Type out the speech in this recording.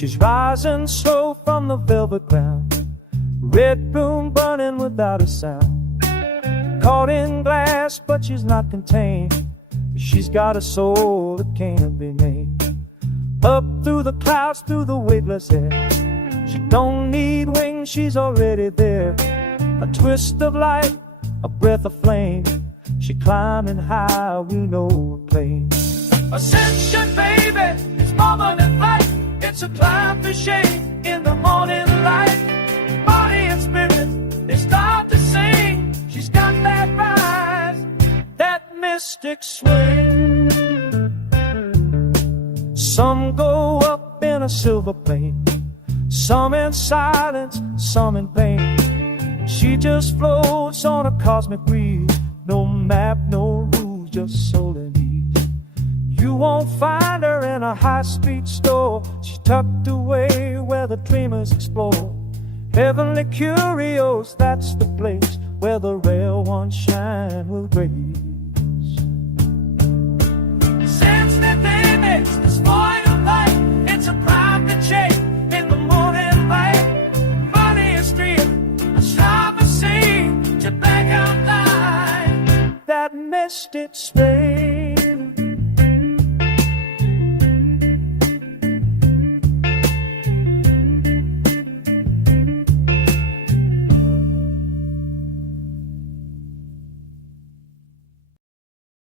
She's rising slow from the velvet ground, red room burning without a sound. Caught in glass, but she's not contained. She's got a soul that can't be named. Up through the clouds, through the weightless air. She don't need wings, she's already there. A twist of light, a breath of flame. She climbing high, we know her claim. Ascension, baby, it's more than light. It's a climb to shame in the morning light. Body and spirit, they start to sing. She's got that rise, that mystic swing. Some go up in a silver plane, some in silence, some in pain. She just floats on a cosmic breeze. No map, no rules, just soul and ease. You won't find her in a high-street store. She's tucked away where the dreamers explore. Heavenly curios, that's the place where the rare ones shine with grace. Since the day makes this void of light, it's a pride to chase in the morning light. Money is street, a sharp sea to black out light. That mystic space.